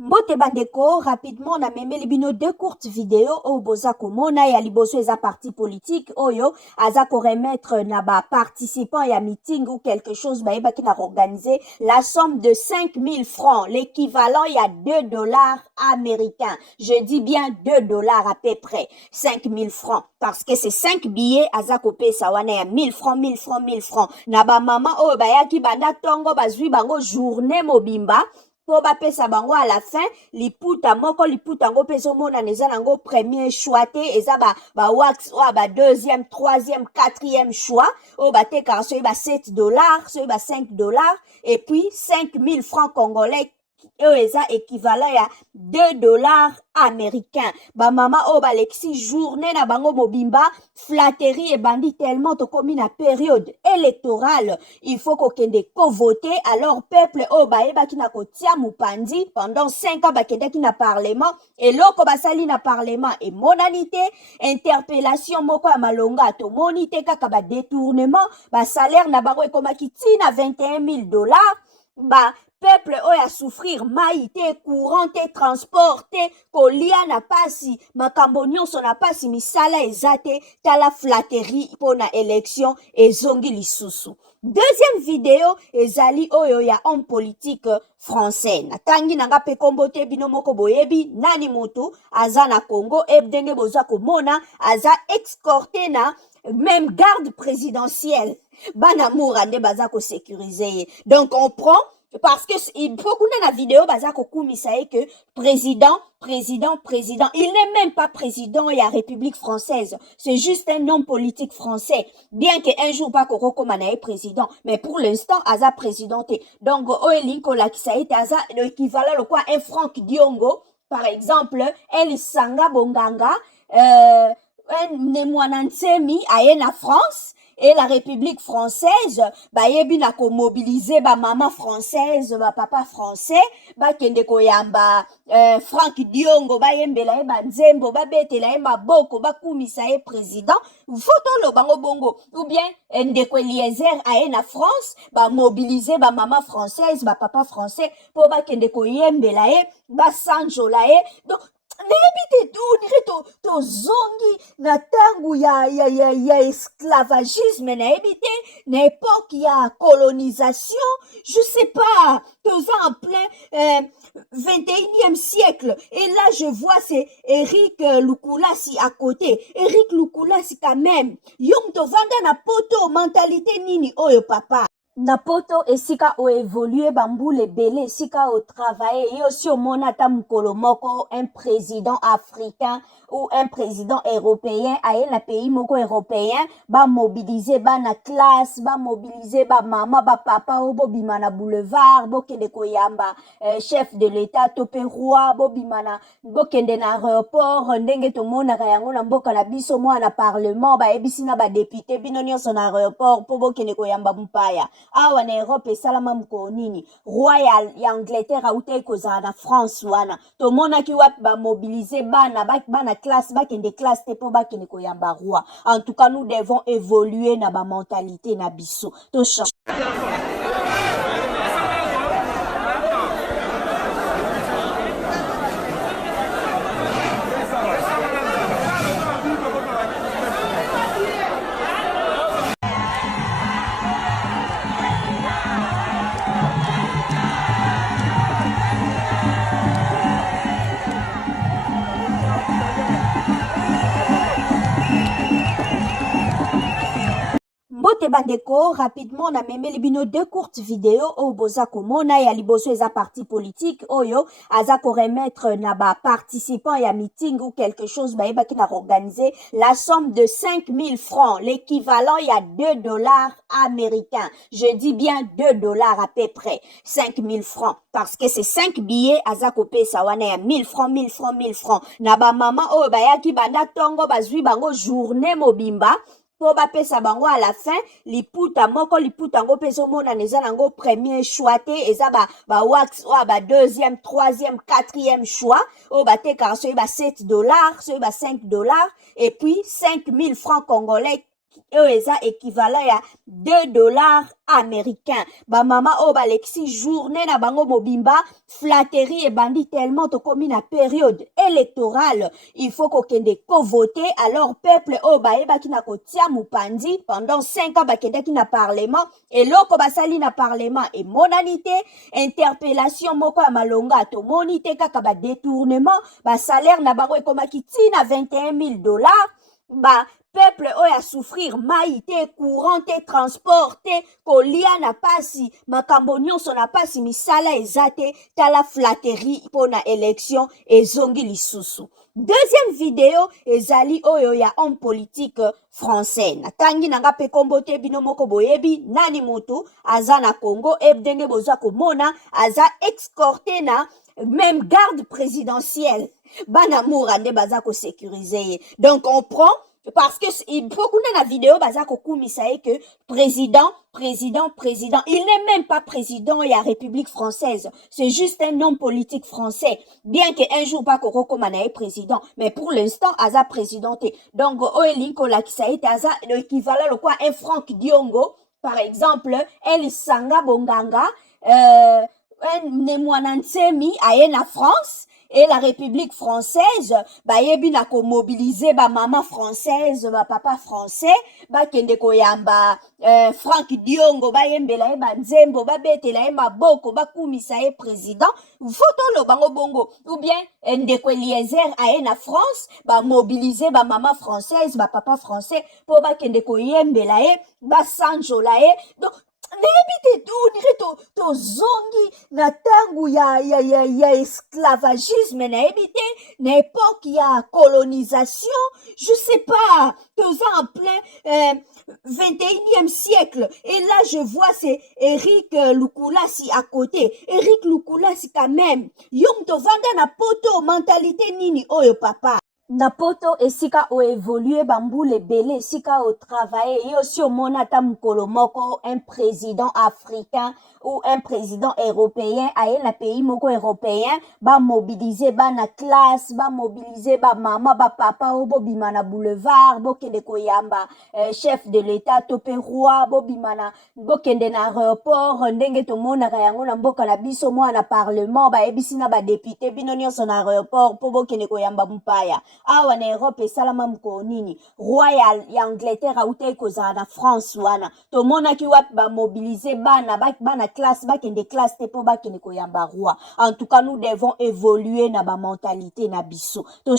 Mbote bandeko, rapidement, on a même libino deux courtes vidéos au boza komona ya liboso eza parti politique oyo aza ko remettre na ba participants ya meeting ou quelque chose ba eba ki na organiser la somme de 5000 francs, l'équivalent ya 2 dollars américains. Je dis bien 2 dollars à peu près, 5000 francs parce que c'est 5 billets aza ko pesa wana ya 1000 francs, 1000 francs, 1000 francs. Na ba mama oyo ba yaki banda tongo bazui bango journée mobimba. Po bapesa bango à la fin liputa moko liputa yango mpe ezomona eza nango premier choix te eza ba wax oyo ba deuxième troisième quatrième choix oyo batekaka soki ba 7 dollars soki ba 5 dollars et puis 5000 francs congolais oyo eza équivalent ya 2 dollars américains. Ba mama oyo balekisi journée na bango mobimba flatterie ebandi tellement tokomi na période électorale il faut kokende ko voter alors peuple oyo bayebaki na kotia mupandi pendant 5 ans bakendaki na parlement eloko basali na parlement emonani te interpellation moko ya malonga tomoni te kaka ba détournement ba salaire na bango ekomaki tina 21 000 dollars ba peuple oyo a souffrir mai te courant te transport te kolia na pasi makambo nyonso na pasi misala eza te tala flatterie mpona élection ezongi lisusu. Deuxième vidéo ezali oyo ya homme politique français natangi nanga pe kombo te bino moko boyebi nani mutu aza na Congo ebdenge boza komona aza escorté na même garde présidentielle bana moura nde baza ko sécuriser donc on prend parce que il faut qu'on ait la vidéo bazako kumisa que président il n'est même pas président de la République française c'est juste un homme politique français bien que un jour pas qu'on comme président mais pour l'instant aza présidenté donc oelinko la kisaite aza l'équivalent le quoi un Franck Diongo par exemple El Sanga Bonganga un Nemwanansemi aye na France et la République française ba yebi na ko mobiliser ba maman française ba papa français ba kende ko yamba Franck Diongo ba yembela e ba nzembo ba betela e maboko ba kumisa e président photo lo bango bongo ou bien ndeko Eliezer aye na France ba mobiliser ba maman française ba papa français po ba kende ko yembela e ba sanjola e donc n'habite tout to zongi na tangu ya esclavagisme n'habite na époque ya colonisation je sais pas tous en plein 21e siècle et là je vois c'est Eric Lukulasi à côté Eric Lukulasi quand même yom to vanda na poto mentalité nini oyo papa na poto esika o évolué bamboule belé esika o travaillé et aussi au monata mukolo moko un président africain ou un président européen aye na pays moko européen ba mobiliser ba na classe ba mobiliser ba mama ba papa o bobima na boulevard bokende koyamba chef de l'état topé roi bobima bokende na aéroport ndenge to monaka yango na mboka na biso mwana parlement ba ebisi na ba député bino nyonso na aéroport po bokende koyamba mpaya awa na Europe esalama mko nini royal ya Angleterre autai kozala na France wana tomonaki wapi ba mobiliser bana classe bakende classe te po bakende koyamba roi en tout cas nous devons évoluer na ba mentalité na biso to change. Mbote bandeko, rapidement, on a même libino deux courtes vidéos au boza komona ya liboso eza parti politique oyo aza ko remettre na ba participants ya meeting ou quelque chose ba eba ki na organiser la somme de 5000 francs, l'équivalent ya 2 dollars américains. Je dis bien 2 dollars à peu près, 5000 francs parce que c'est 5 billets aza ko pesa wana ya 1000 francs, 1000 francs, 1000 francs. Na ba mama oyo bayaki banda tongo bazui bango journée mobimba po bapesa bango à la fin liputa moko liputa yango mpe ezomona eza nango premier choix te eza ba wax oyo ba deuxième troisième quatrième choix oyo batekaka soki ba 7 dollars soki ba 5 dollars et puis 5000 francs congolais eza équivalent ya 2 dollars américains. Ba mama o balexi journée na bango mobimba flatterie et bandit tellement to komi na période électorale. Il faut ko kende ko voter alors peuple o baeba ki na ko tia mupandi pendant 5 ans bakenda ki na parlement et loko basali na parlement et monanité interpellation moko ya malonga to monité kaka ba détournement ba salaire na bango ekomaki tina 21 000 dollars ba peuple oya souffrir maïté courant te transport te kolia na pasi makambo nyonso na pasi misala ezate tala flatterie pona élection ezongi lisusu. Deuxième vidéo ezali oyo ya homme politique français natangi nanga pe kombo te bino moko boyebi nani mutu aza na Congo ebdenge boza komona aza escorté na même garde présidentielle bana mourande baza ko sécuriser donc on prend parce que il faut qu'on ait la vidéo bazako kumisa que président il n'est même pas président et la République française, c'est juste un homme politique français, bien que un jour pas qu'on recommande président, mais pour l'instant aza présidenté. Donc oelinko la kisaite aza l'équivalent le quoi un Franck Diongo par exemple, El Sanga Bonganga un Nemwanantsemi aye na France et la République française ba yebi na ko mobiliser ba maman française ba papa français ba kende ko yamba Franck Diongo ba yembela e ba nzembo ba betela e maboko ba kumisa e président photo lo bango bongo ou bien ndeko Eliezer aye na France ba mobiliser ba maman française ba papa français po ba kende ko yembela e ba sanjola e donc n'habite tout to zongi na tangu ya esclavagisme n'habite n'époque ya colonisation je sais pas tous en plein 21e siècle et là je vois c'est Eric Lukulasi à côté Eric Lukulasi quand même yom to vanda na poto mentalité nini oyo papa na poto esika o évolué bamboule belé esika o travailler yo si o monata mukolo moko un président africain ou un président européen aye na pays moko européen ba mobiliser ba na classe ba mobiliser ba mama ba papa o bobima na boulevard bokende koyamba chef de l'état topé roi bobima bokende na aéroport ndenge to monaka yango na mboka na biso mwa na parlement ba ebisi na ba député bino nyonso na aéroport po bokende koyamba mpaya awa na Europe esalama mko nini royal ya Angleterre autai kozala na France wana to monaki wapi ba mobiliser bana classe bakende classe te po bakende koyamba roi en tout cas nous devons évoluer na ba mentalité na biso to